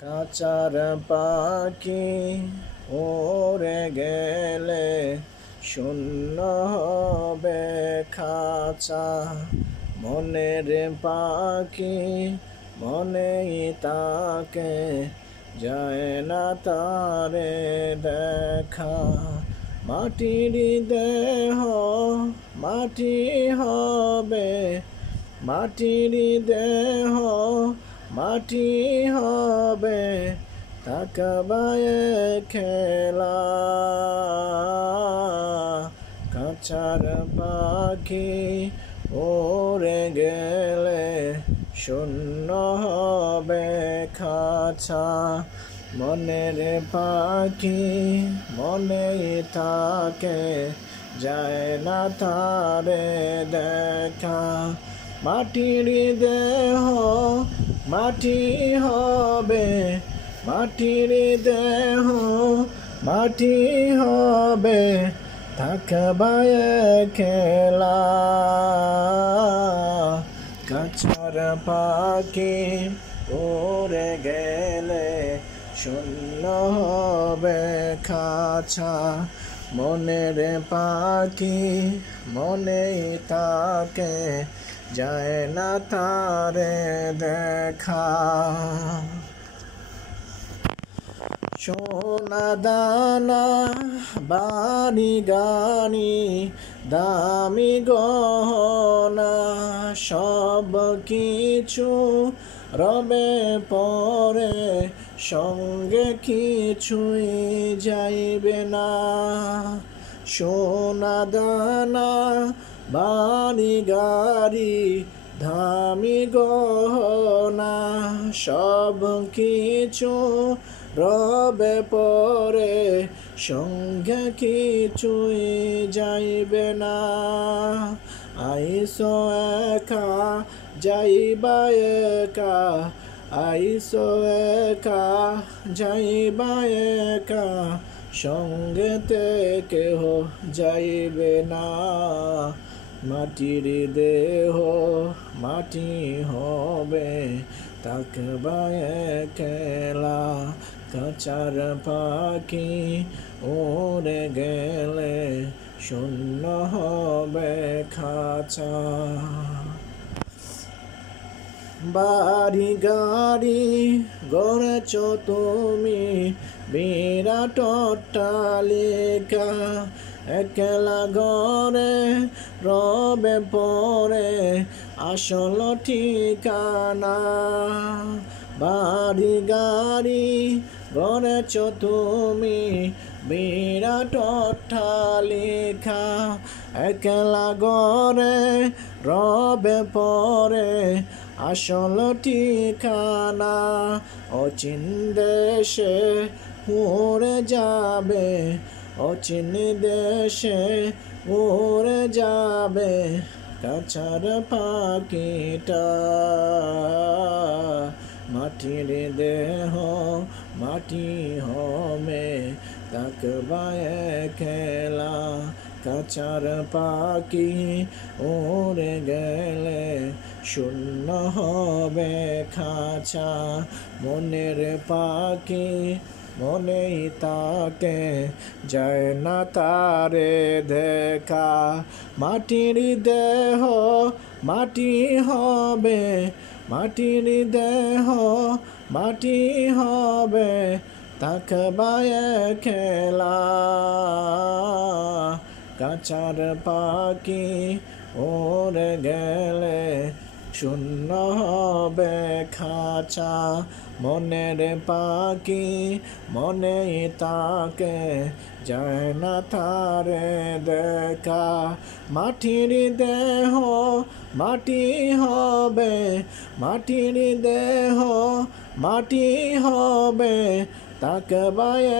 কাঁচার পাখি ওরে গেলে শূন্য হবে খাঁচা। মনের পাখি মনেই তাকে, যায় না তারে দেখা। মাটির দেহ মাটি হবে, মাটির দেহ মাটি হবে, তাকাবায় খেলা। কাঁচার পাখি ওরে গেলে শূন্য হবে খাঁচা। মনের পাখি মনেই থাকে, যায় না তারে দেখা। মাটির দেহ মাটি হবে, মাটির দেহ মাটি হবে, থাকবায় খেলা। কাঁচার পাখি উড়ে গেলে শূন্য হবে খাঁচা। মনের পাখি মনেই তাকে, যায় না তারে দেখা। সোনা দানা বাড়ি গাড়ি দামি গহনা, সব কিছু রবে পরে, সঙ্গে কিছুই যাইবে না। সোনা দানা বাড়ি গাড়ি দামি গহনা, সব কিছু রবে পরে, সঙ্গে কিছুই যাইবে না। আইসো একা যাইবা একা, আইসো একা যাইবা একা, সঙ্গেতে কেহ যাইবে না। মাটির দেহ মাটি হবে, তাকবায় খেলা। কাঁচার পাখি উড়ে গেলে শূন্য হবে খাঁচা। বাড়ি গাড়ি গড়েছ তুমি বিরাট অট্টালিকা, একলা ঘরে রবে পরে আসল ঠিকানা। বাড়ি গাড়ি গড়েছ তুমি বিরাট অট্টালিকা, একলা ঘরে রবে পরে আসল ঠিকানা। অচিন দেশে উড়ে যাবে, অচিন দেশে উড়ে যাবে, কাঁচার পাখিটা। মাটির দেহ মাটি হবে, তাকবায় খেলা। কাঁচার পাখি উড়ে গেলে শূন্য হবে খাঁচা। মনের পাখি মনেই তাকে, যায় না তারে দেখা। মাটির দেহ মাটি হবে, মাটির দেহ মাটি হবে, তাকবায় খেলা। কাঁচার পাখি উড়ে গেলে শূন্য হবে খাঁচা। মনের পাখি মনেই তাকে, যায় না তারে দেখা। মাটির দেহ মাটি হবে, মাটির দেহ মাটি হবে, তাকবায়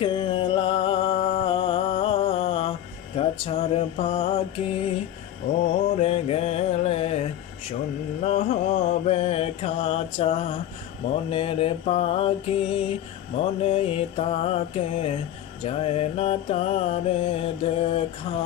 খেলা। কাঁচার পাখি উড়ে গেলে শূন্য হবে খাঁচা। মনের পাখি মনেই তাকে, যায় না তারে দেখা।